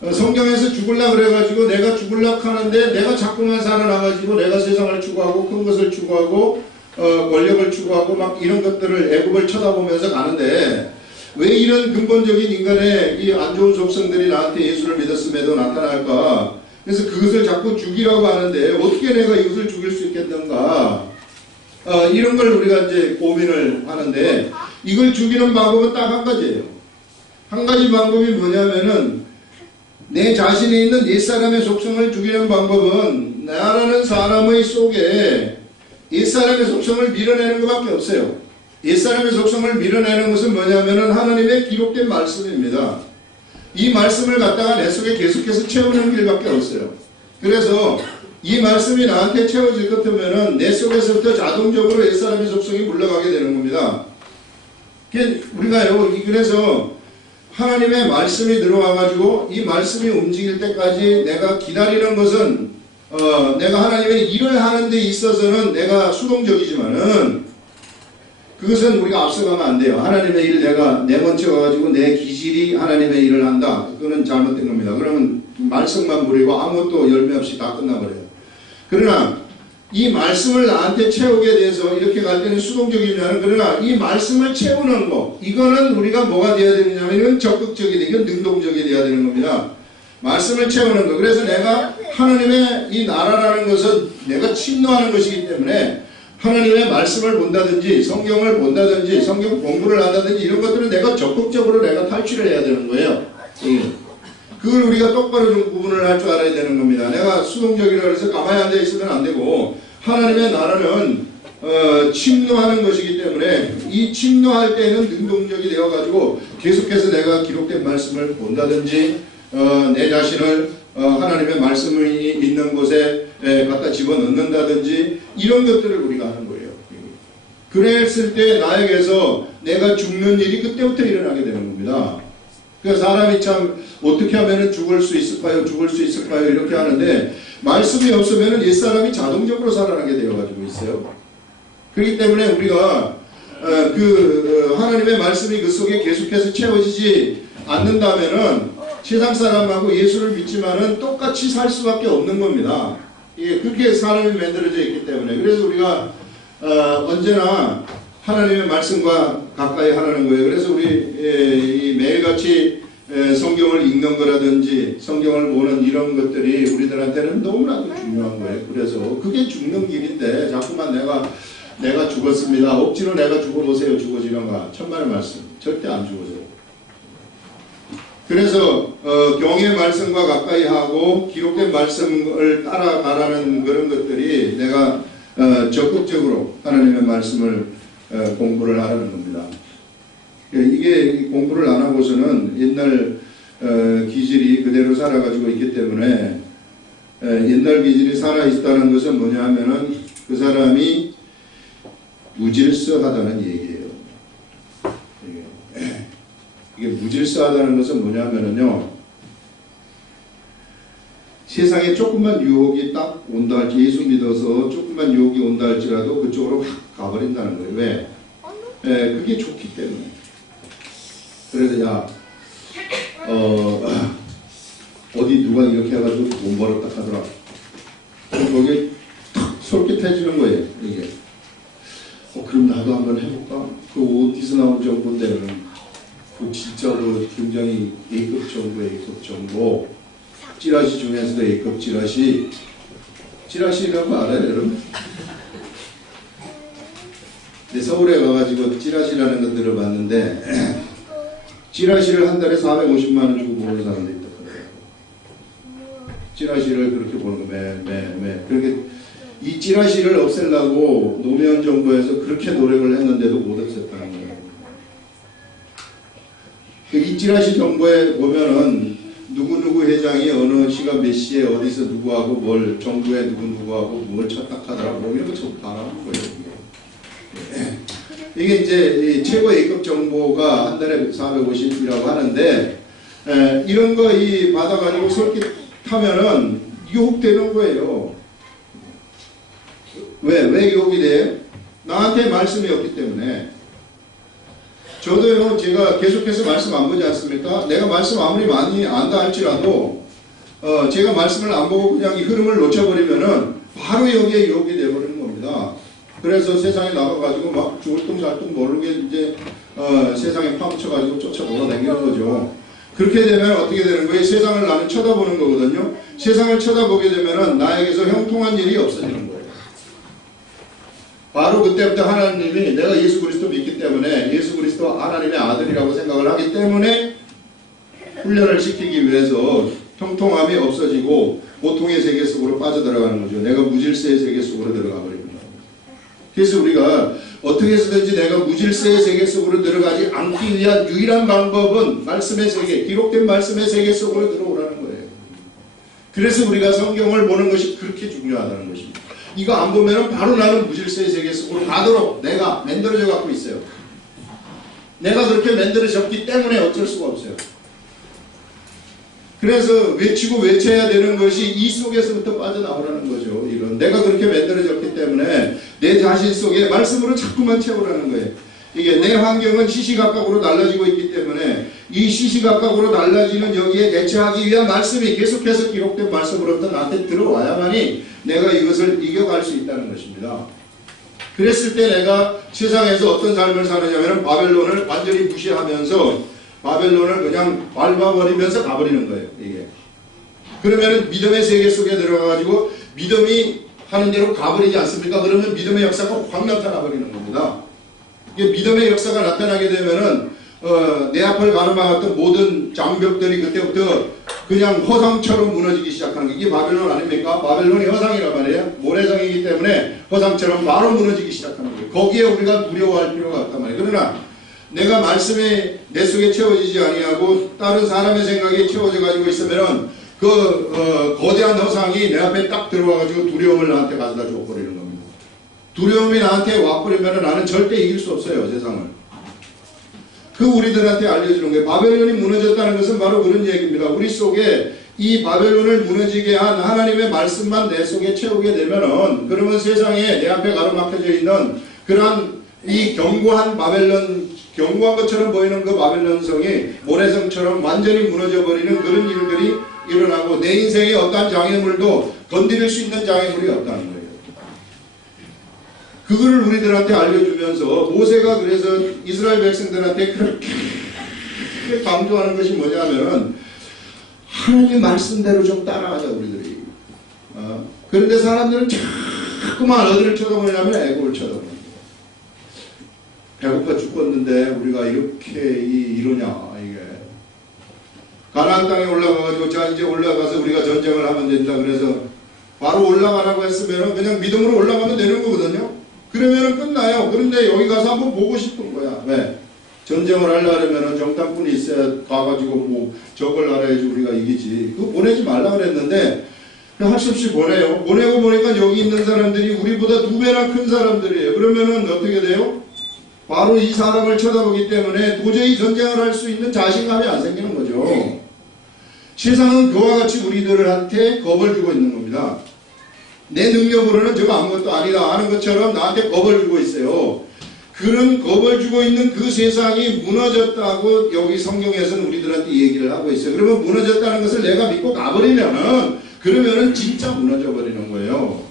거예요. 성경에서 죽을락 그래가지고 내가 죽을락 하는데 내가 자꾸만 살아나가지고 내가 세상을 추구하고 큰 것을 추구하고 권력을 추구하고 막 이런 것들을 애굽을 쳐다보면서 가는데 왜 이런 근본적인 인간의 이 안 좋은 속성들이 나한테 예수를 믿었음에도 나타날까? 그래서 그것을 자꾸 죽이라고 하는데 어떻게 내가 이것을 죽일 수 있겠는가? 이런 걸 우리가 이제 고민을 하는데 이걸 죽이는 방법은 딱 한 가지예요. 한 가지 방법이 뭐냐면은 내 자신에 있는 옛사람의 속성을 죽이는 방법은 나라는 사람의 속에 옛사람의 속성을 밀어내는 것밖에 없어요. 옛사람의 속성을 밀어내는 것은 뭐냐면은 하나님의 기록된 말씀입니다. 이 말씀을 갖다가 내 속에 계속해서 채우는 길밖에 없어요. 그래서 이 말씀이 나한테 채워질 것 같으면은 내 속에서부터 자동적으로 옛사람의 속성이 물러가게 되는 겁니다. 우리가요, 그래서 하나님의 말씀이 들어와가지고 이 말씀이 움직일 때까지 내가 기다리는 것은 내가 하나님의 일을 하는 데 있어서는 내가 수동적이지만은 그것은 우리가 앞서가면 안 돼요. 하나님의 일을 내가 내몬쳐 가지고 내 기질이 하나님의 일을 한다. 그거는 잘못된 겁니다. 그러면 말씀만 부리고 아무것도 열매 없이 다 끝나버려요. 그러나 이 말씀을 나한테 채우게 돼서 이렇게 갈 때는 수동적이면 그러나 이 말씀을 채우는 거 이거는 우리가 뭐가 돼야 되느냐면 적극적이 되고 능동적이 돼야 되는 겁니다. 말씀을 채우는 거. 그래서 내가 하나님의 이 나라라는 것은 내가 침노하는 것이기 때문에 하나님의 말씀을 본다든지 성경을 본다든지 성경 공부를 한다든지 이런 것들은 내가 적극적으로 내가 탈취를 해야 되는 거예요. 그걸 우리가 똑바로 좀 구분을 할 줄 알아야 되는 겁니다. 내가 수동적이라 해서 가만히 앉아 있으면 안 되고 하나님의 나라는 침노하는 것이기 때문에 이 침노할 때는 능동적이 되어가지고 계속해서 내가 기록된 말씀을 본다든지 내 자신을 하나님의 말씀이 있는 곳에 갖다 집어넣는다든지 이런 것들을 우리가 하는 거예요. 그랬을 때 나에게서 내가 죽는 일이 그때부터 일어나게 되는 겁니다. 그러니까 사람이 참 어떻게 하면 죽을 수 있을까요? 죽을 수 있을까요? 이렇게 하는데 말씀이 없으면 옛사람이 자동적으로 살아나게 되어가지고 있어요. 그렇기 때문에 우리가 하나님의 말씀이 그 속에 계속해서 채워지지 않는다면은 세상 사람하고 예수를 믿지만은 똑같이 살 수밖에 없는 겁니다. 예, 그렇게 사람이 만들어져 있기 때문에. 그래서 우리가 언제나 하나님의 말씀과 가까이 하라는 거예요. 그래서 우리 매일같이 성경을 읽는 거라든지 성경을 보는 이런 것들이 우리들한테는 너무나도 중요한 거예요. 그래서 그게 죽는 길인데 자꾸만 내가 죽었습니다. 억지로 내가 죽어보세요. 죽어지는가. 천만의 말씀. 절대 안 죽어져요. 그래서 경의 말씀과 가까이 하고 기록된 말씀을 따라가라는 그런 것들이 내가 적극적으로 하나님의 말씀을 공부를 하라는 겁니다. 이게 공부를 안 하고서는 옛날 기질이 그대로 살아가지고 있기 때문에 옛날 기질이 살아있다는 것은 뭐냐 하면은 그 사람이 무질서하다는 얘기예요. 이게 무질서하다는 것은 뭐냐 하면은요, 세상에 조금만 유혹이 딱 온다 할지, 예수 믿어서 조금만 유혹이 온다 할지라도 그쪽으로 확 가버린다는 거예요. 왜? 그게 좋기 때문에. 그래서 어디 누가 이렇게 해가지고 돈 벌었다 하더라. 그럼 거기에 탁 솔깃해지는 거예요. 이게. 그럼 나도 한번 해볼까? 그 어디서 나온 정보인데 그 진짜로 굉장히 A급 정보, A급 정보. 찌라시 중에서도 A급 찌라시라고 알아요, 여러분? 근데 서울에 가가지고 찌라시라는 거 들어봤는데 찌라시를 한 달에 450만 원 주고 보는 사람도 있다 그래요. 찌라시를 그렇게 보는 거 매. 그렇게 이 찌라시를 없애려고 노무현 정부에서 그렇게 노력을 했는데도 못 없앴다는 거예요. 찌라시 정보에 보면은 누구누구 회장이 어느 시간 몇 시에 어디서 누구하고 뭘 정부에 누구누구하고 뭘 척박하더라고 이런 거 좀 바라는 거예요. 이게 이제 최고 A급 정보가 한 달에 450이라고 하는데 이런 거 받아가지고 솔깃하면은 유혹되는 거예요. 왜 유혹이 돼요? 나한테 말씀이 없기 때문에. 저도요, 제가 계속해서 말씀 안 보지 않습니까? 내가 말씀 아무리 많이 안다 할지라도, 제가 말씀을 안 보고 그냥 이 흐름을 놓쳐버리면은 바로 여기에 유혹이 되어버리는 겁니다. 그래서 세상에 나가가지고 막 죽을똥살똥 모르게 이제, 세상에 파묻혀가지고 쫓아 돌아다니는 거죠. 그렇게 되면 어떻게 되는 거예요? 세상을 나는 쳐다보는 거거든요. 세상을 쳐다보게 되면은 나에게서 형통한 일이 없어지는 거예요. 바로 그때부터 하나님이 내가 예수 그리스도 믿기 때문에 예수 그리스도 하나님의 아들이라고 생각을 하기 때문에 훈련을 시키기 위해서 형통함이 없어지고 고통의 세계 속으로 빠져들어가는 거죠. 내가 무질서의 세계 속으로 들어가 버리는 거예요. 그래서 우리가 어떻게 해서든지 내가 무질서의 세계 속으로 들어가지 않기 위한 유일한 방법은 말씀의 세계, 기록된 말씀의 세계 속으로 들어오라는 거예요. 그래서 우리가 성경을 보는 것이 그렇게 중요하다는 것입니다. 이거 안 보면 바로 나는 무질서의 세계 속으로 가도록 내가 만들어져 갖고 있어요. 내가 그렇게 만들어졌기 때문에 어쩔 수가 없어요. 그래서 외치고 외쳐야 되는 것이 이 속에서부터 빠져나오라는 거죠. 이런 내가 그렇게 만들어졌기 때문에 내 자신 속에 말씀으로 자꾸만 채우라는 거예요. 이게 내 환경은 시시각각으로 달라지고 있기 때문에 이 시시각각으로 달라지는 여기에 대처하기 위한 말씀이 계속해서 기록된 말씀으로부터 나한테 들어와야만이 내가 이것을 이겨갈 수 있다는 것입니다. 그랬을 때 내가 세상에서 어떤 삶을 사느냐면 바벨론을 완전히 무시하면서 바벨론을 그냥 밟아버리면서 가버리는 거예요. 이게. 그러면 믿음의 세계 속에 들어가가지고 믿음이 하는 대로 가버리지 않습니까? 그러면 믿음의 역사가 확 나타나버리는 겁니다. 이게 믿음의 역사가 나타나게 되면은 내 앞을 가로막았던 모든 장벽들이 그때부터 그냥 허상처럼 무너지기 시작하는 게 이게 바벨론 아닙니까? 바벨론이 허상이란 말이에요. 모래성이기 때문에 허상처럼 바로 무너지기 시작하는 거예요. 거기에 우리가 두려워할 필요가 없단 말이에요. 그러나 내가 말씀이 내 속에 채워지지 아니하고 다른 사람의 생각이 채워져 가지고 있으면은 거대한 허상이 내 앞에 딱 들어와 가지고 두려움을 나한테 가져다 줘버리는 겁니다. 두려움이 나한테 와버리면 나는 절대 이길 수 없어요, 세상을. 그 우리들한테 알려주는 거예요. 바벨론이 무너졌다는 것은 바로 그런 얘기입니다. 우리 속에 이 바벨론을 무너지게 한 하나님의 말씀만 내 속에 채우게 되면은, 그러면 세상에 내 앞에 가로막혀져 있는 그러한 이 견고한 바벨론, 견고한 것처럼 보이는 그 바벨론성이 모래성처럼 완전히 무너져 버리는 그런 일들이 일어나고 내 인생에 어떠한 장애물도 건드릴 수 있는 장애물이 없다는 거예요. 그거를 우리들한테 알려주면서 모세가 그래서 이스라엘 백성들한테 그렇게 강조하는 것이 뭐냐면은 하나님 말씀대로 좀 따라가자 우리들이. 그런데 사람들은 자꾸만 어디를 쳐다보냐면 애국을 쳐다보는 배고파 죽겠는데 우리가 이렇게 이러냐 이게. 가나안 땅에 올라가가지고 자 이제 올라가서 우리가 전쟁을 하면 된다 그래서 바로 올라가라고 했으면 그냥 믿음으로 올라가면 되는 거거든요. 그러면은 끝나요. 그런데 여기 가서 한번 보고 싶은 거야. 왜? 전쟁을 하려면 정탐꾼이 있어야 가가지고 뭐 적을 알아야지 우리가 이기지. 그거 보내지 말라 그랬는데 할 수 없이 보내요. 보내고 보니까 여기 있는 사람들이 우리보다 2배나 큰 사람들이에요. 그러면은 어떻게 돼요? 바로 이 사람을 쳐다보기 때문에 도저히 전쟁을 할 수 있는 자신감이 안 생기는 거죠. 세상은 그와 같이 우리들한테 겁을 주고 있는 겁니다. 내 능력으로는 저거 아무것도 아니다 하는 것처럼 나한테 겁을 주고 있어요. 그런 겁을 주고 있는 그 세상이 무너졌다고 여기 성경에서는 우리들한테 얘기를 하고 있어요. 그러면 무너졌다는 것을 내가 믿고 가버리면은 그러면은 진짜 무너져 버리는 거예요.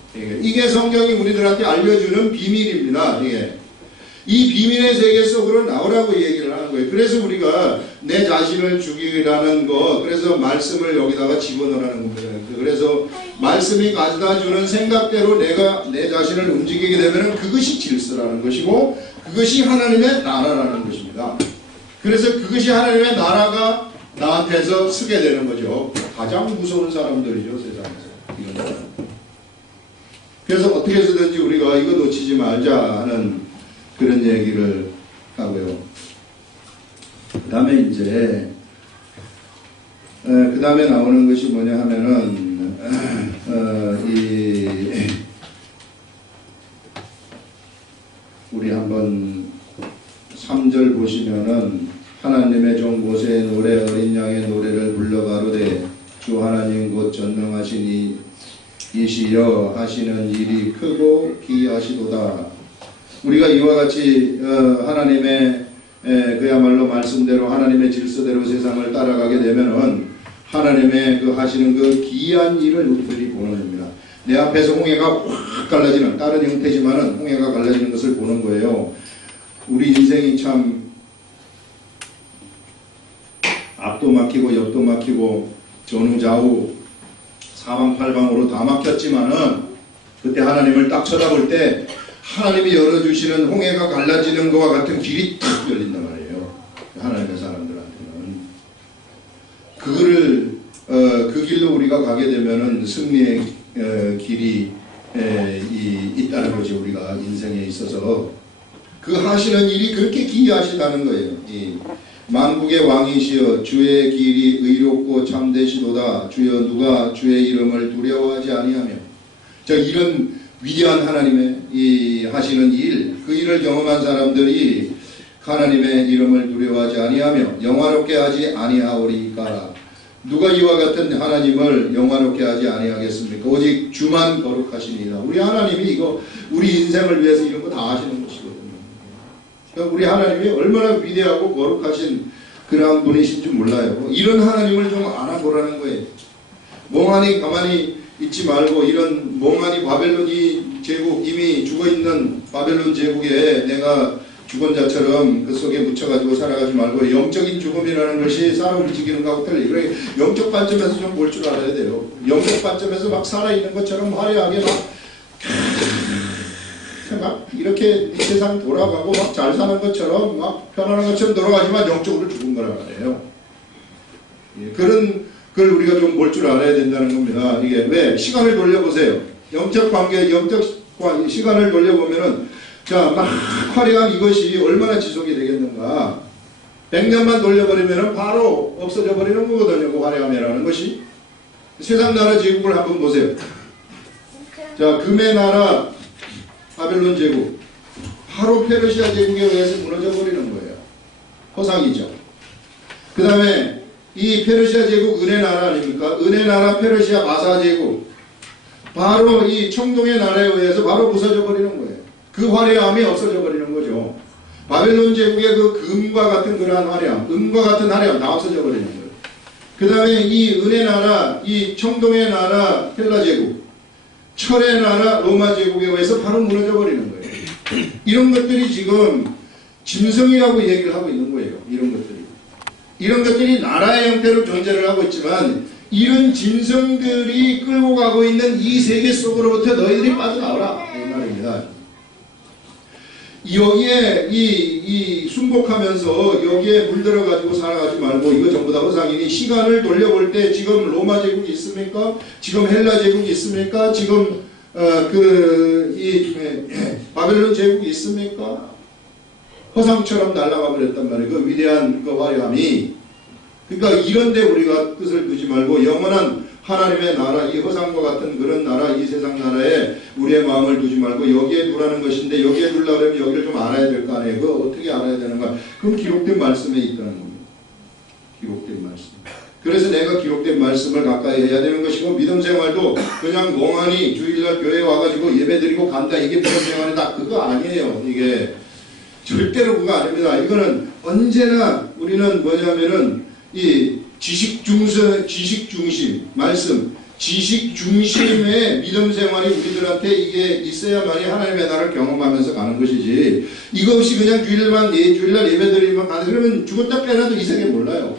이게 성경이 우리들한테 알려주는 비밀입니다. 이 비밀의 세계 속으로 나오라고 얘기를 하는 거예요. 그래서 우리가 내 자신을 죽이라는 거, 그래서 말씀을 여기다가 집어넣으라는 겁니다. 그래서 말씀이 가져다 주는 생각대로 내가 내 자신을 움직이게 되면 그것이 질서라는 것이고 그것이 하나님의 나라라는 것입니다. 그래서 그것이 하나님의 나라가 나한테서 쓰게 되는 거죠. 가장 무서운 사람들이죠, 세상에서. 그래서 어떻게 해서든지 우리가 이거 놓치지 말자 하는 그런 얘기를 하고요. 그 다음에 이제 그 다음에 나오는 것이 뭐냐 하면은 우리 한번 3절 보시면은 하나님의 종 모세의 노래 어린 양의 노래를 불러 가로되 주 하나님 곧 전능하신 이시여 하시는 일이 크고 기이하시도다. 우리가 이와 같이 하나님의 그야말로 말씀대로 하나님의 질서대로 세상을 따라가게 되면은 하나님의 그 하시는 그 기이한 일을 우리들이 보는 겁니다. 내 앞에서 홍해가 확 갈라지는, 다른 형태지만은 홍해가 갈라지는 것을 보는 거예요. 우리 인생이 참 앞도 막히고 옆도 막히고 전후 좌우 사방팔방으로 다 막혔지만은 그때 하나님을 딱 쳐다볼 때 하나님이 열어주시는 홍해가 갈라지는 것과 같은 길이 탁 열린단 말이에요. 하나님의 사람들한테는. 그거를 그 길로 우리가 가게 되면은 승리의 길이 있다는 거죠. 우리가 인생에 있어서 그 하시는 일이 그렇게 기이하시다는 거예요. 만국의 왕이시여 주의 길이 의롭고 참되시도다. 주여 누가 주의 이름을 두려워하지 아니하며. 자, 이런 위대한 하나님의 이 하시는 일, 그 일을 경험한 사람들이 하나님의 이름을 두려워하지 아니하며 영화롭게 하지 아니하오리까. 누가 이와 같은 하나님을 영화롭게 하지 아니하겠습니까? 오직 주만 거룩하시니라. 우리 하나님이 이거 우리 인생을 위해서 이런 거 다 하시는 것이거든요. 그러니까 우리 하나님이 얼마나 위대하고 거룩하신 그러한 분이신 줄 몰라요. 이런 하나님을 좀 알아보라는 거예요. 멍하니 가만히 있지 말고 이런 멍하니 바벨론이 제국, 이미 죽어있는 바벨론 제국에 내가 죽은 자처럼 그 속에 묻혀가지고 살아가지 말고 영적인 죽음이라는 것이 사람 움직이는 것하고 틀려요. 그러니까 영적 관점에서 좀 볼 줄 알아야 돼요. 영적 관점에서 막 살아있는 것처럼 화려하게 막 이렇게 이 세상 돌아가고 막 잘 사는 것처럼 막 편안한 것처럼 돌아가지만 영적으로 죽은 거란 말이에요. 그런 걸 우리가 좀 볼 줄 알아야 된다는 겁니다. 이게 왜? 시간을 돌려보세요. 영적 관계, 영적 시간을 돌려보면은 자, 막 화려한 이것이 얼마나 지속이 되겠는가. 100년만 돌려버리면 바로 없어져 버리는 거거든요. 그 화려함이라는 것이. 세상 나라 제국을 한번 보세요. 자, 금의 나라 바벨론 제국. 바로 페르시아 제국에 의해서 무너져 버리는 거예요. 허상이죠. 그 다음에 이 페르시아 제국 은혜 나라 아닙니까? 은혜 나라 페르시아 마사 제국. 바로 이 청동의 나라에 의해서 바로 부서져 버리는 거예요. 그 화려함이 없어져 버리는 거죠. 바벨론 제국의 그 금과 같은 그러한 화려함, 은과 같은 화려함 다 없어져 버리는 거예요. 그 다음에 이 은혜 나라, 이 청동의 나라 헬라 제국, 철의 나라 로마 제국에 의해서 바로 무너져 버리는 거예요. 이런 것들이 지금 짐승이라고 얘기를 하고 있는 거예요. 이런 것들이 나라의 형태로 존재를 하고 있지만 이런 짐승들이 끌고 가고 있는 이 세계 속으로부터 너희들이 빠져나오라 이 말입니다. 여기에 이 순복하면서 여기에 물들어가지고 살아가지 말고 이거 전부 다 허상이니 시간을 돌려볼 때 지금 로마 제국이 있습니까? 지금 헬라 제국이 있습니까? 지금 바벨론 제국이 있습니까? 허상처럼 날아가 버렸단 말이에요. 그 위대한 그 화려함이. 그러니까 이런데 우리가 뜻을 두지 말고 영원한 하나님의 나라, 이 허상과 같은 그런 나라, 이 세상 나라에 우리의 마음을 두지 말고 여기에 두라는 것인데 여기에 두려면 여기를 좀 알아야 될 거 아니에요. 그거 어떻게 알아야 되는가? 그럼 기록된 말씀에 있다는 겁니다. 기록된 말씀. 그래서 내가 기록된 말씀을 가까이 해야 되는 것이고 믿음 생활도 그냥 멍하니 주일날 교회에 와가지고 예배드리고 간다. 이게 믿음 생활이다. 그거 아니에요. 이게 절대로 그거 아닙니다. 이거는 언제나 우리는 뭐냐면은 이 지식 중심 말씀, 지식 중심의 믿음 생활이 우리들한테 이게 있어야만이 하나님의 나라를 경험하면서 가는 것이지. 이거 없이 그냥 주일날 예배드리면 가는 그러면 죽었다 깨어나도 이 세계 몰라요.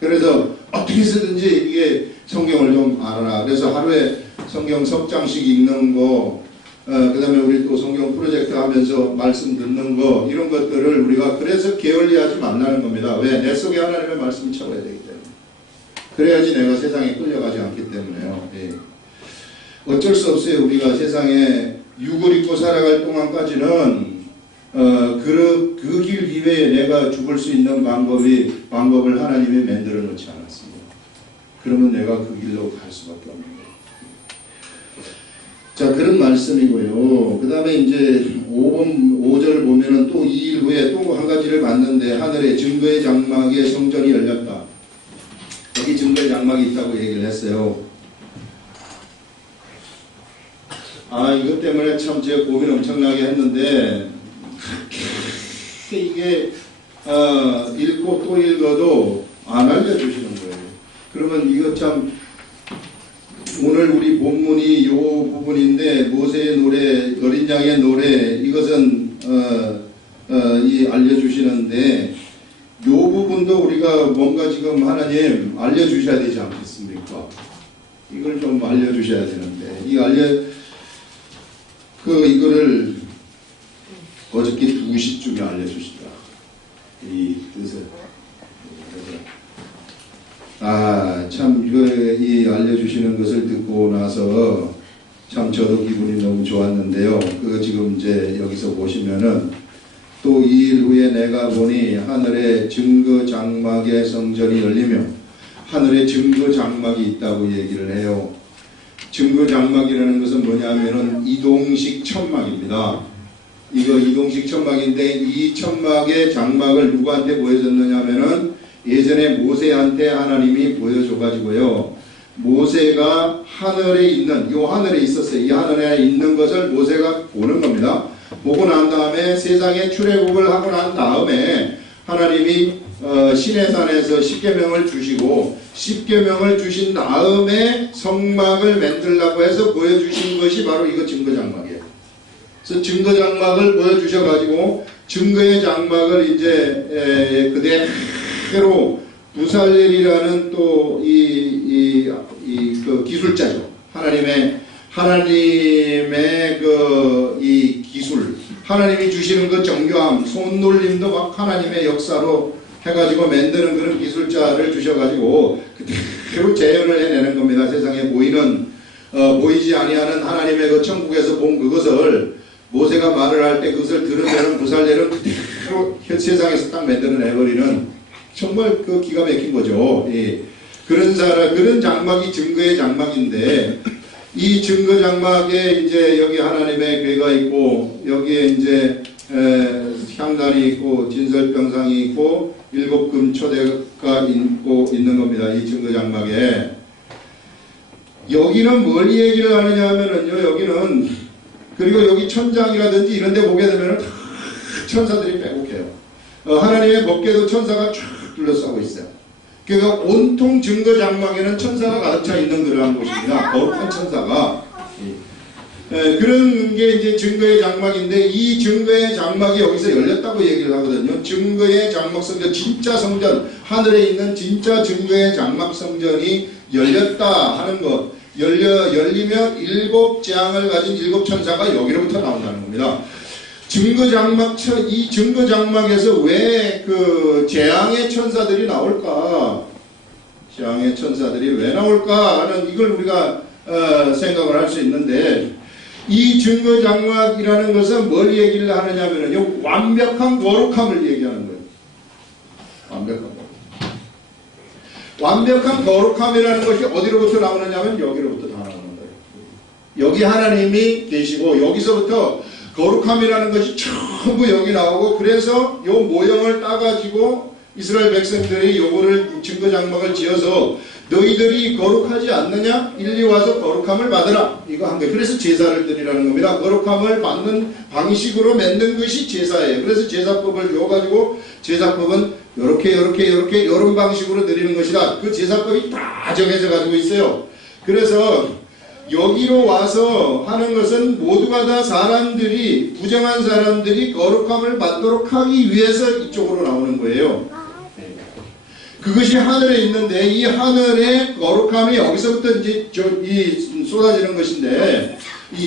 그래서 어떻게 해서든지 이게 성경을 좀 알아라. 그래서 하루에 성경 석 장씩 읽는 거, 그 다음에 우리 또 성경 프로젝트 하면서 말씀 듣는 거, 이런 것들을 우리가 그래서 게을리하지 말라는 겁니다. 왜? 내 속에 하나님의 말씀이 쳐야 되기 때문에. 그래야지 내가 세상에 끌려가지 않기 때문에요. 예. 어쩔 수 없어요. 우리가 세상에 육을 입고 살아갈 동안까지는 그 길 이외에 내가 죽을 수 있는 방법을 하나님이 만들어 놓지 않았습니다. 그러면 내가 그 길로 갈 수밖에 없는 거예요. 자, 그런 말씀이고요. 그 다음에 이제 5절 보면은 또 2일 후에 또 한 가지를 봤는데, 하늘에 증거의 장막에 성전이 열렸다. 여기 증거의 장막이 있다고 얘기를 했어요. 이것 때문에 참 제가 고민 엄청나게 했는데, 이게, 읽고 또 읽어도 안 알려주시는 거예요. 그러면 이거 참, 오늘 우리 본문이 이 부분인데, 모세의 노래, 어린 양의 노래, 이것은, 알려주시는데, 이 부분도 우리가 뭔가 지금 하나님 알려주셔야 되지 않겠습니까? 이걸 좀 알려주셔야 되는데, 이거를 어저께 2시쯤에 알려주시더라. 이 뜻을. 참, 이 알려주시는 것을 듣고 나서 참 저도 기분이 너무 좋았는데요. 그거 지금 이제 여기서 보시면은 또 2일 후에 내가 보니 하늘에 증거 장막의 성전이 열리며 하늘에 증거 장막이 있다고 얘기를 해요. 증거 장막이라는 것은 뭐냐면은 이동식 천막입니다. 이거 이동식 천막인데 이 천막의 장막을 누구한테 보여줬느냐 하면은 예전에 모세한테 하나님이 보여줘가지고요. 모세가 하늘에 있는, 요 하늘에 있었어요. 이 하늘에 있는 것을 모세가 보는 겁니다. 보고 난 다음에 세상에 출애굽을 하고 난 다음에 하나님이 시내산에서 십계명을 주시고 십계명을 주신 다음에 성막을 만들라고 해서 보여주신 것이 바로 이거 증거장막이에요. 그래서 증거장막을 보여주셔가지고 증거의 장막을 이제 그대로 부살렐이라는 또 그 기술자죠. 하나님의 이 기술, 하나님이 주시는 그 정교함, 손놀림도 막 하나님의 역사로 해가지고 만드는 그런 기술자를 주셔가지고 그대로 재현을 해내는 겁니다. 세상에 보이지 아니하는 하나님의 그 천국에서 본 그것을 모세가 말을 할 때 그것을 들으면 부살렐은 그대로 세상에서 딱 만들어내버리는 정말 그 기가 막힌 거죠. 예. 그런 장막이 증거의 장막인데, 이 증거 장막에 이제 여기 하나님의 궤가 있고, 여기에 이제 향단이 있고, 진설병상이 있고, 7금 초대가 있는 겁니다. 이 증거 장막에. 여기는 뭘 얘기를 하느냐 하면은요, 여기는, 그리고 여기 천장이라든지 이런 데 보게 되면은 다 천사들이 빼곡해요. 하나님의 법궤도 천사가 쫙 둘러싸고 있어요. 그러니까 온통 증거 장막에는 천사가 가득 차 있는 그러한 곳입니다. 거룩한 천사가. 그런 게 이제 증거의 장막인데, 이 증거의 장막이 여기서 열렸다고 얘기를 하거든요. 증거의 장막 성전, 진짜 성전, 하늘에 있는 진짜 증거의 장막 성전이 열렸다 하는 것. 열리면 7재앙을 가진 7천사가 여기로부터 나온다는 겁니다. 이 증거 장막에서 왜 그 재앙의 천사들이 나올까? 재앙의 천사들이 왜 나올까 하는 이걸 우리가 생각을 할 수 있는데, 이 증거 장막이라는 것은 뭘 얘기를 하느냐면요, 완벽한 거룩함을 얘기하는 거예요. 완벽한 거룩함이라는 것이 어디로부터 나오느냐면 여기로부터 다 나오는 거예요. 여기 하나님이 계시고 여기서부터 거룩함이라는 것이 전부 여기 나오고, 그래서 요 모형을 따가지고 이스라엘 백성들이 요거를 증거장막을 지어서 너희들이 거룩하지 않느냐? 일리 와서 거룩함을 받으라. 이거 한 거예요. 그래서 제사를 드리라는 겁니다. 거룩함을 받는 방식으로 만든 것이 제사예요. 그래서 제사법을 줘가지고 제사법은 요런 방식으로 드리는 것이다. 그 제사법이 다 정해져 가지고 있어요. 그래서 여기로 와서 하는 것은 모두가 다 사람들이, 부정한 사람들이 거룩함을 받도록 하기 위해서 이쪽으로 나오는 거예요. 그것이 하늘에 있는데, 이 하늘의 거룩함이 여기서부터 이제 쏟아지는 것인데,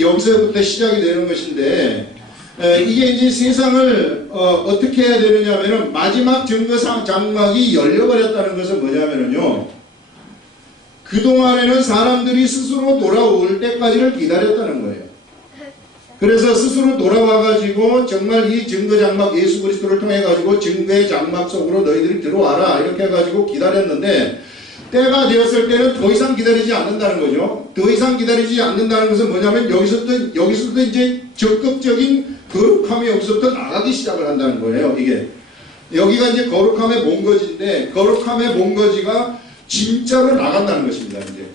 여기서부터 시작이 되는 것인데, 이게 이제 세상을 어떻게 해야 되느냐면은, 마지막 증거상 장막이 열려버렸다는 것은 뭐냐면은요, 그동안에는 사람들이 스스로 돌아올 때까지를 기다렸다는 거예요. 그래서 스스로 돌아와가지고 정말 이 증거장막 예수 그리스도를 통해가지고 증거의 장막 속으로 너희들이 들어와라 이렇게 해가지고 기다렸는데 때가 되었을 때는 더 이상 기다리지 않는다는 거죠. 더 이상 기다리지 않는다는 것은 뭐냐면 여기서부터 이제 적극적인 거룩함이 여기서부터 나가기 시작을 한다는 거예요. 이게 여기가 이제 거룩함의 본거지인데 거룩함의 본거지가 진짜로 나간다는 것입니다. 이제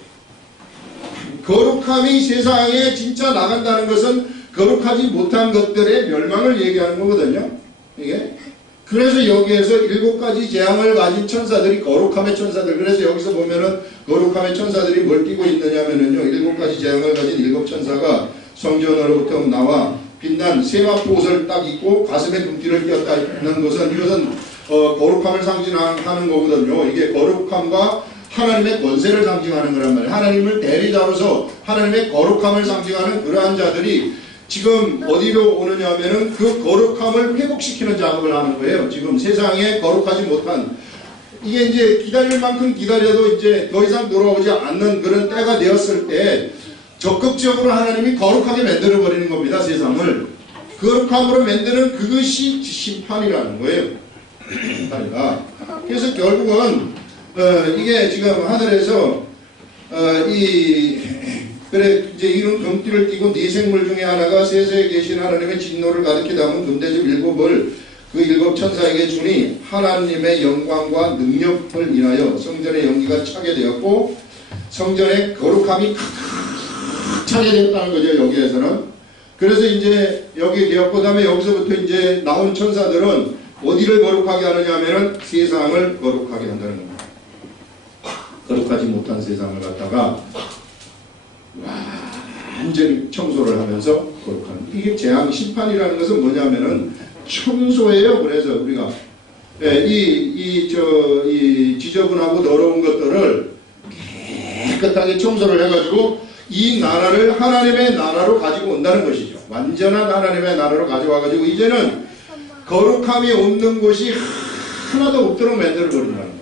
거룩함이 세상에 진짜 나간다는 것은 거룩하지 못한 것들의 멸망을 얘기하는 거거든요. 이게 그래서 여기에서 7가지 재앙을 가진 천사들이 거룩함의 천사들. 그래서 여기서 보면은 거룩함의 천사들이 뭘 띠고 있느냐면은요, 7가지 재앙을 가진 7천사가 성전으로부터 나와 빛난 세마포 옷을 딱 입고 가슴에 금띠를 띄었다 있는 것은 이것은 거룩함을 상징하는 거거든요. 이게 거룩함과 하나님의 권세를 상징하는 거란 말이에요. 하나님을 대리자로서 하나님의 거룩함을 상징하는 그러한 자들이 지금 어디로 오느냐 하면은 그 거룩함을 회복시키는 작업을 하는 거예요. 지금 세상에 거룩하지 못한 이게 이제 기다릴 만큼 기다려도 이제 더 이상 돌아오지 않는 그런 때가 되었을 때 적극적으로 하나님이 거룩하게 만들어 버리는 겁니다. 세상을 거룩함으로 만드는 그것이 심판이라는 거예요. 심판이다. 그래서 결국은 이게 지금 하늘에서 그래 이제 이런 금띠를 띠고 네 생물 중에 하나가 세세에 계신 하나님의 진노를 가득히 담은 금대접 7을 그 7 천사에게 주니 하나님의 영광과 능력을 인하여 성전의 연기가 차게 되었고 성전의 거룩함이 가득 차게 되었다는 거죠. 여기에서는. 그래서 이제 여기 되었고 그다음에 여기서부터 이제 나온 천사들은 어디를 거룩하게 하느냐 하면은 세상을 거룩하게 한다는 겁니다. 거룩하지 못한 세상을 갖다가 완전히 청소를 하면서 거룩하는 이게 재앙 심판이라는 것은 뭐냐면은 청소예요. 그래서 우리가 이 지저분하고 더러운 것들을 깨끗하게 청소를 해가지고 이 나라를 하나님의 나라로 가지고 온다는 것이죠. 완전한 하나님의 나라로 가져와가지고 이제는 거룩함이 없는 곳이 하나도 없도록 만들어버린다는 거예요.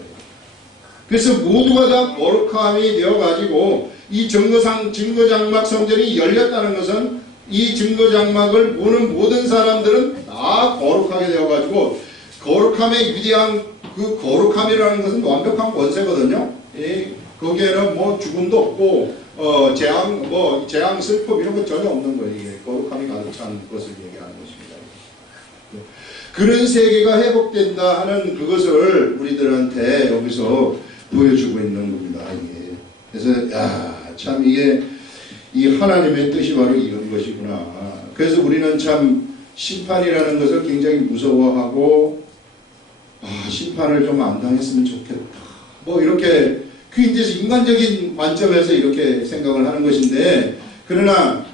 그래서 모두가 다 거룩함이 되어가지고 이 증거장막 성전이 열렸다는 것은 이 증거장막을 보는 모든 사람들은 다 거룩하게 되어가지고 거룩함의 위대한 그 거룩함이라는 것은 완벽한 권세거든요. 거기에는 뭐 죽음도 없고 재앙 슬픔 이런 것 전혀 없는 거예요. 이게 거룩함이 가득 찬 것을 얘기하는 것입니다. 그런 세계가 회복된다 하는 그것을 우리들한테 여기서 보여주고 있는 겁니다. 이게. 그래서 참 이게 이 하나님의 뜻이 바로 이런 것이구나. 그래서 우리는 참 심판이라는 것을 굉장히 무서워하고 심판을 좀 안 당했으면 좋겠다. 뭐 이렇게 그 이제 인간적인 관점에서 이렇게 생각을 하는 것인데 그러나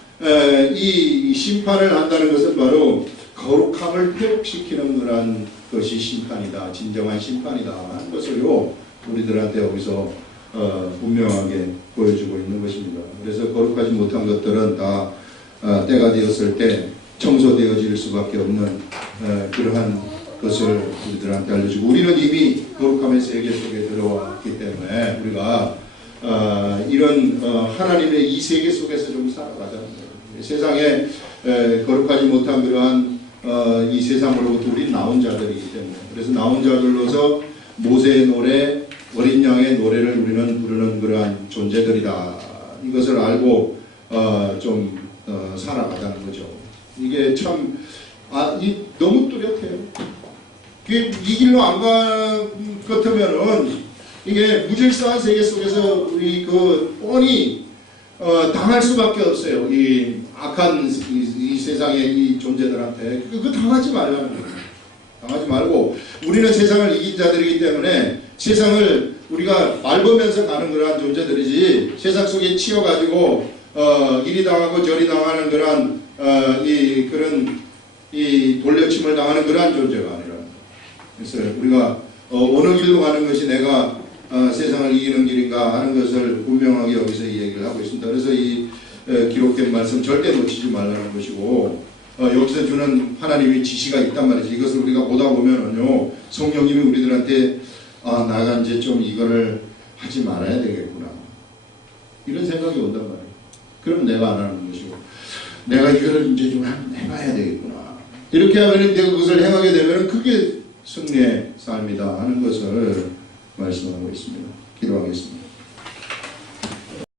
이 심판을 한다는 것은 바로 거룩함을 회복시키는 그런 것이 심판이다. 진정한 심판이다 하는 것을요 우리들한테 여기서 분명하게 보여주고 있는 것입니다. 그래서 거룩하지 못한 것들은 다 때가 되었을 때 청소되어질 수밖에 없는 그러한 것을 우리들한테 알려주고 우리는 이미 거룩함의 세계 속에 들어왔기 때문에 우리가 이런 하나님의 이 세계 속에서 좀 살아가자는 거예요. 세상에 거룩하지 못한 그러한 이 세상으로부터 우리 나온 자들이기 때문에 그래서 나온 자들로서 모세의 노래 어린 양의 노래를 우리는 부르는 그러한 존재들이다. 이것을 알고 좀 살아가자는 거죠. 이게 참 너무 뚜렷해요. 이 길로 안 갈 것 같으면은 이게 무질서한 세계 속에서 우리 뻔히 당할 수밖에 없어요. 이 악한 이 세상의 이 존재들한테 그거 당하지 말라는 거예요. 당하지 말고 우리는 세상을 이긴 자들이기 때문에 세상을 우리가 밟으면서 가는 그러한 존재들이지 세상 속에 치여가지고 이리 당하고 저리 당하는 그러한 이 돌려침을 당하는 그러한 존재가 아니라 그래서 우리가 어느 길로 가는 것이 내가 세상을 이기는 길인가 하는 것을 분명하게 여기서 이 얘기를 하고 있습니다. 그래서 이 기록된 말씀 절대 놓치지 말라는 것이고 여기서 주는 하나님의 지시가 있단 말이죠. 이것을 우리가 보다 보면은요 성령님이 우리들한테 나가 이제 좀 이거를 하지 말아야 되겠구나 이런 생각이 온단 말이에요. 그럼 내가 안 하는 것이고 내가 이거를 이제 좀 해봐야 되겠구나. 이렇게 하면 내가 그것을 행하게 되면 그게 승리의 삶이다 하는 것을 말씀하고 있습니다. 기도하겠습니다.